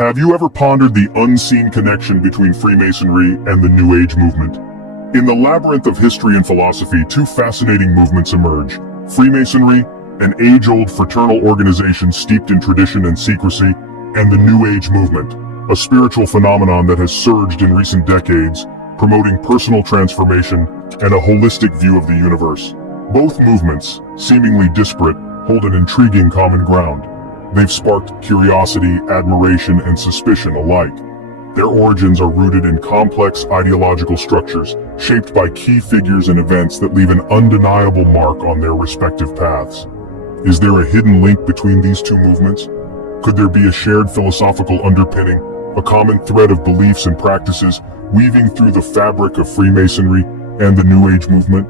Have you ever pondered the unseen connection between Freemasonry and the New Age movement? In the labyrinth of history and philosophy, two fascinating movements emerge. Freemasonry, an age-old fraternal organization steeped in tradition and secrecy, and the New Age movement, a spiritual phenomenon that has surged in recent decades, promoting personal transformation and a holistic view of the universe. Both movements, seemingly disparate, hold an intriguing common ground. They've sparked curiosity, admiration, and suspicion alike. Their origins are rooted in complex ideological structures, shaped by key figures and events that leave an undeniable mark on their respective paths. Is there a hidden link between these two movements? Could there be a shared philosophical underpinning, a common thread of beliefs and practices weaving through the fabric of Freemasonry and the New Age movement?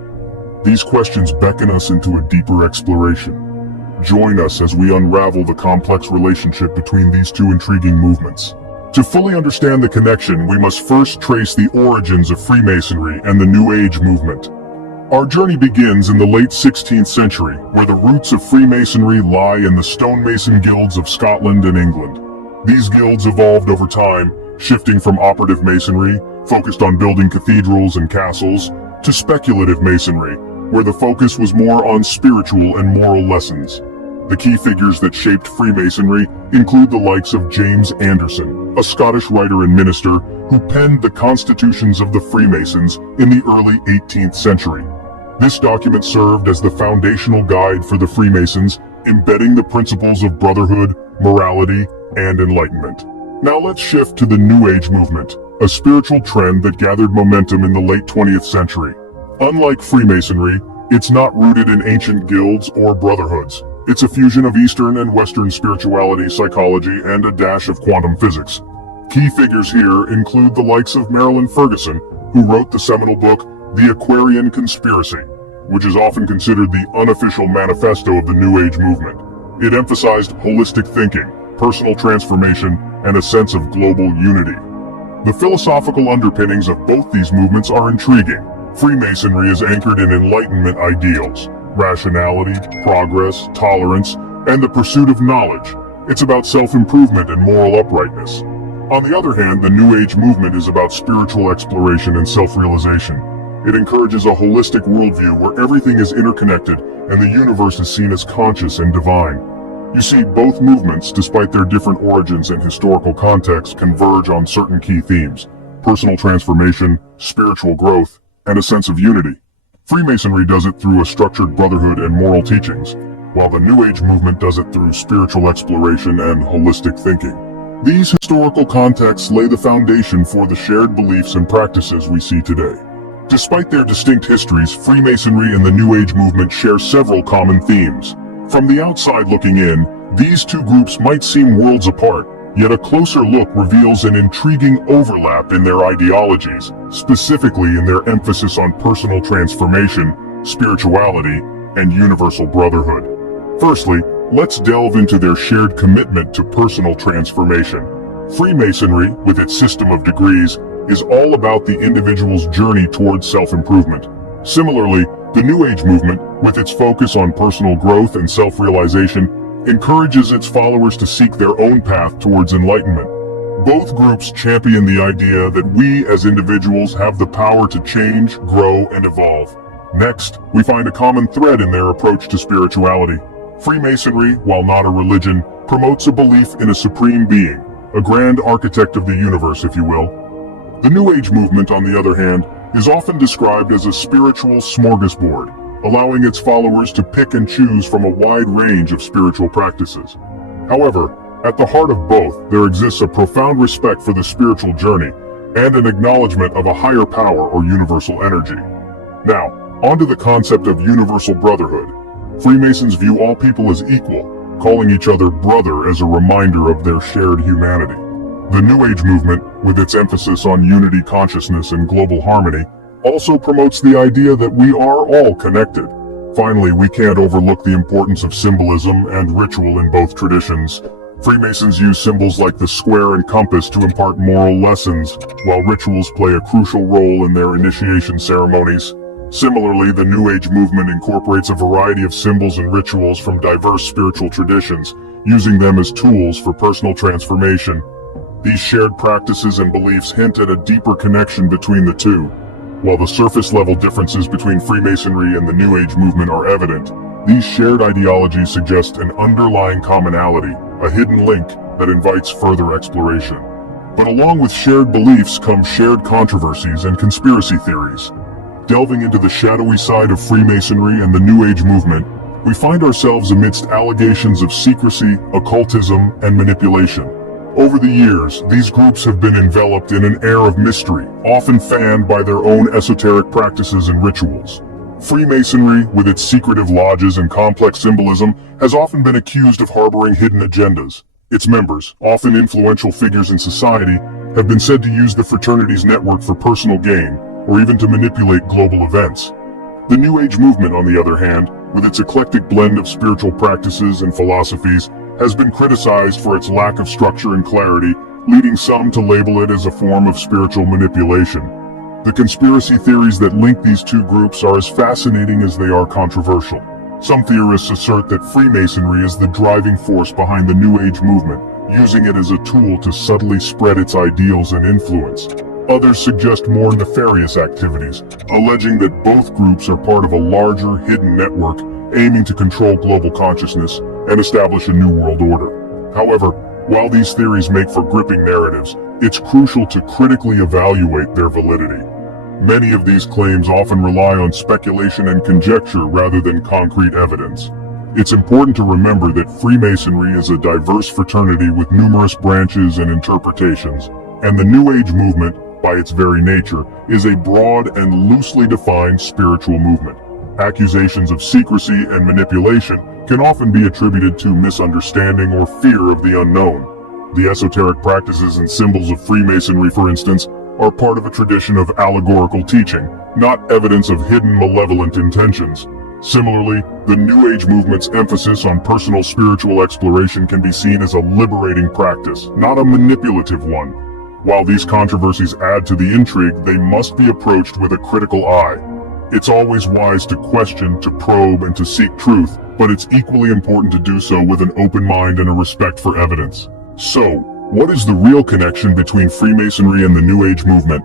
These questions beckon us into a deeper exploration. Join us as we unravel the complex relationship between these two intriguing movements. To fully understand the connection, we must first trace the origins of Freemasonry and the New Age movement. Our journey begins in the late 16th century, where the roots of Freemasonry lie in the stonemason guilds of Scotland and England. These guilds evolved over time, shifting from operative masonry, focused on building cathedrals and castles, to speculative masonry, where the focus was more on spiritual and moral lessons. The key figures that shaped Freemasonry include the likes of James Anderson, a Scottish writer and minister who penned the Constitutions of the Freemasons in the early 18th century. This document served as the foundational guide for the Freemasons, embedding the principles of brotherhood, morality, and enlightenment. Now let's shift to the New Age movement, a spiritual trend that gathered momentum in the late 20th century. Unlike Freemasonry, it's not rooted in ancient guilds or brotherhoods. It's a fusion of Eastern and Western spirituality, psychology, and a dash of quantum physics. Key figures here include the likes of Marilyn Ferguson, who wrote the seminal book, The Aquarian Conspiracy, which is often considered the unofficial manifesto of the New Age movement. It emphasized holistic thinking, personal transformation, and a sense of global unity. The philosophical underpinnings of both these movements are intriguing. Freemasonry is anchored in Enlightenment ideals, rationality, progress, tolerance, and the pursuit of knowledge. It's about self-improvement and moral uprightness. On the other hand, the New Age movement is about spiritual exploration and self-realization. It encourages a holistic worldview where everything is interconnected and the universe is seen as conscious and divine. You see, both movements, despite their different origins and historical context, converge on certain key themes: personal transformation, spiritual growth, and a sense of unity. Freemasonry does it through a structured brotherhood and moral teachings, while the New Age movement does it through spiritual exploration and holistic thinking. These historical contexts lay the foundation for the shared beliefs and practices we see today. Despite their distinct histories, Freemasonry and the New Age movement share several common themes. From the outside looking in, these two groups might seem worlds apart, yet a closer look reveals an intriguing overlap in their ideologies, specifically in their emphasis on personal transformation, spirituality, and universal brotherhood. Firstly, let's delve into their shared commitment to personal transformation. Freemasonry, with its system of degrees, is all about the individual's journey towards self-improvement. Similarly, the New Age movement, with its focus on personal growth and self-realization, encourages its followers to seek their own path towards enlightenment. Both groups champion the idea that we as individuals have the power to change, grow, and evolve. Next, we find a common thread in their approach to spirituality. Freemasonry, while not a religion, promotes a belief in a supreme being, a grand architect of the universe, if you will. The New Age movement, on the other hand, is often described as a spiritual smorgasbord, allowing its followers to pick and choose from a wide range of spiritual practices. However, at the heart of both, there exists a profound respect for the spiritual journey and an acknowledgement of a higher power or universal energy. Now, onto the concept of universal brotherhood. Freemasons view all people as equal, calling each other brother as a reminder of their shared humanity. The New Age movement, with its emphasis on unity consciousness and global harmony, also promotes the idea that we are all connected. Finally, we can't overlook the importance of symbolism and ritual in both traditions. Freemasons use symbols like the square and compass to impart moral lessons, while rituals play a crucial role in their initiation ceremonies. Similarly, the New Age movement incorporates a variety of symbols and rituals from diverse spiritual traditions, using them as tools for personal transformation. These shared practices and beliefs hint at a deeper connection between the two. While the surface-level differences between Freemasonry and the New Age movement are evident, these shared ideologies suggest an underlying commonality, a hidden link that invites further exploration. But along with shared beliefs come shared controversies and conspiracy theories. Delving into the shadowy side of Freemasonry and the New Age movement, we find ourselves amidst allegations of secrecy, occultism, and manipulation. Over the years, these groups have been enveloped in an air of mystery, often fanned by their own esoteric practices and rituals. Freemasonry, with its secretive lodges and complex symbolism, has often been accused of harboring hidden agendas. Its members, often influential figures in society, have been said to use the fraternity's network for personal gain, or even to manipulate global events. The New Age movement, on the other hand, with its eclectic blend of spiritual practices and philosophies, has been criticized for its lack of structure and clarity, leading some to label it as a form of spiritual manipulation. The conspiracy theories that link these two groups are as fascinating as they are controversial. Some theorists assert that Freemasonry is the driving force behind the New Age movement, using it as a tool to subtly spread its ideals and influence. Others suggest more nefarious activities, alleging that both groups are part of a larger, hidden network aiming to control global consciousness and establish a new world order. However, while these theories make for gripping narratives, it's crucial to critically evaluate their validity. Many of these claims often rely on speculation and conjecture rather than concrete evidence. It's important to remember that Freemasonry is a diverse fraternity with numerous branches and interpretations, and the New Age movement, by its very nature, is a broad and loosely defined spiritual movement. Accusations of secrecy and manipulation can often be attributed to misunderstanding or fear of the unknown. The esoteric practices and symbols of Freemasonry, for instance, are part of a tradition of allegorical teaching, not evidence of hidden malevolent intentions. Similarly, the New Age movement's emphasis on personal spiritual exploration can be seen as a liberating practice, not a manipulative one. While these controversies add to the intrigue, they must be approached with a critical eye. It's always wise to question, to probe, and to seek truth, but it's equally important to do so with an open mind and a respect for evidence. So, what is the real connection between Freemasonry and the New Age movement?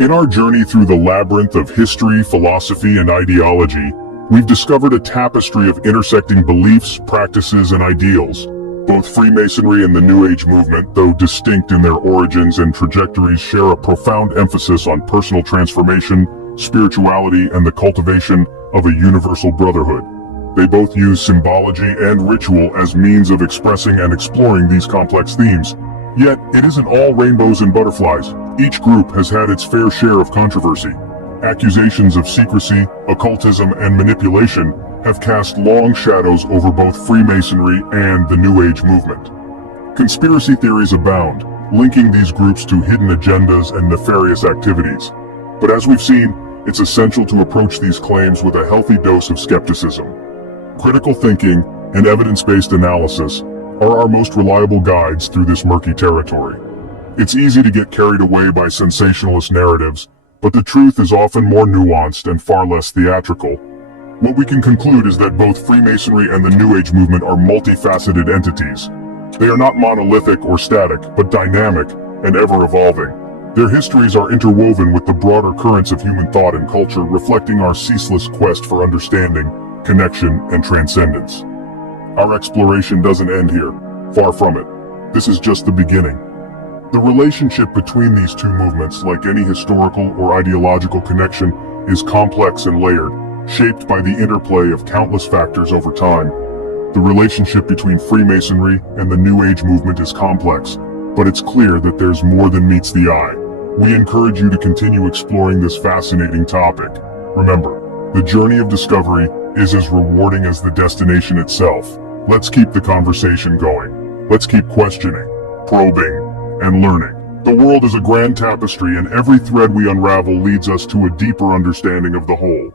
In our journey through the labyrinth of history, philosophy, and ideology, we've discovered a tapestry of intersecting beliefs, practices, and ideals. Both Freemasonry and the New Age movement, though distinct in their origins and trajectories, share a profound emphasis on personal transformation, spirituality, and the cultivation of a universal brotherhood. They both use symbology and ritual as means of expressing and exploring these complex themes. Yet, it isn't all rainbows and butterflies. Each group has had its fair share of controversy. Accusations of secrecy, occultism, and manipulation have cast long shadows over both Freemasonry and the New Age movement. Conspiracy theories abound, linking these groups to hidden agendas and nefarious activities. But as we've seen, it's essential to approach these claims with a healthy dose of skepticism. Critical thinking and evidence-based analysis are our most reliable guides through this murky territory. It's easy to get carried away by sensationalist narratives, but the truth is often more nuanced and far less theatrical. What we can conclude is that both Freemasonry and the New Age movement are multifaceted entities. They are not monolithic or static, but dynamic and ever-evolving. Their histories are interwoven with the broader currents of human thought and culture, reflecting our ceaseless quest for understanding, connection, and transcendence. Our exploration doesn't end here. Far from it. This is just the beginning. The relationship between these two movements, like any historical or ideological connection, is complex and layered, shaped by the interplay of countless factors over time. The relationship between Freemasonry and the New Age movement is complex, but it's clear that there's more than meets the eye. We encourage you to continue exploring this fascinating topic. Remember, the journey of discovery is as rewarding as the destination itself. Let's keep the conversation going. Let's keep questioning, probing, and learning. The world is a grand tapestry, and every thread we unravel leads us to a deeper understanding of the whole.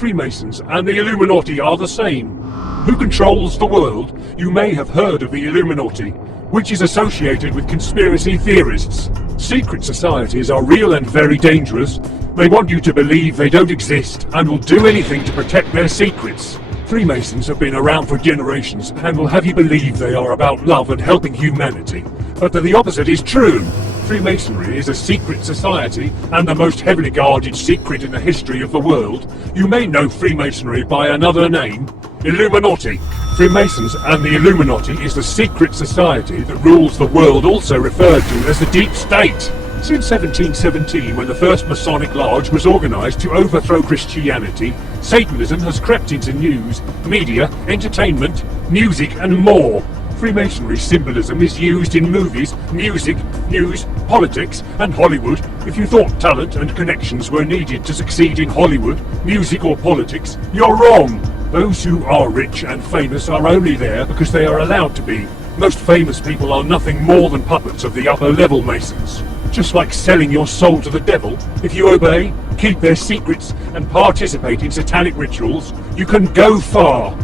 Freemasons and the Illuminati are the same. Who controls the world? You may have heard of the Illuminati, which is associated with conspiracy theorists. Secret societies are real and very dangerous. They want you to believe they don't exist and will do anything to protect their secrets. Freemasons have been around for generations and will have you believe they are about love and helping humanity. But the opposite is true. Freemasonry is a secret society and the most heavily guarded secret in the history of the world. You may know Freemasonry by another name, Illuminati. Freemasons and the Illuminati is the secret society that rules the world, also referred to as the Deep State. Since 1717, when the first Masonic Lodge was organized to overthrow Christianity, Satanism has crept into news, media, entertainment, music and more. Freemasonry symbolism is used in movies, music, news, politics and Hollywood. If you thought talent and connections were needed to succeed in Hollywood, music or politics, you're wrong. Those who are rich and famous are only there because they are allowed to be. Most famous people are nothing more than puppets of the upper level Masons. Just like selling your soul to the devil, if you obey, keep their secrets and participate in satanic rituals, you can go far.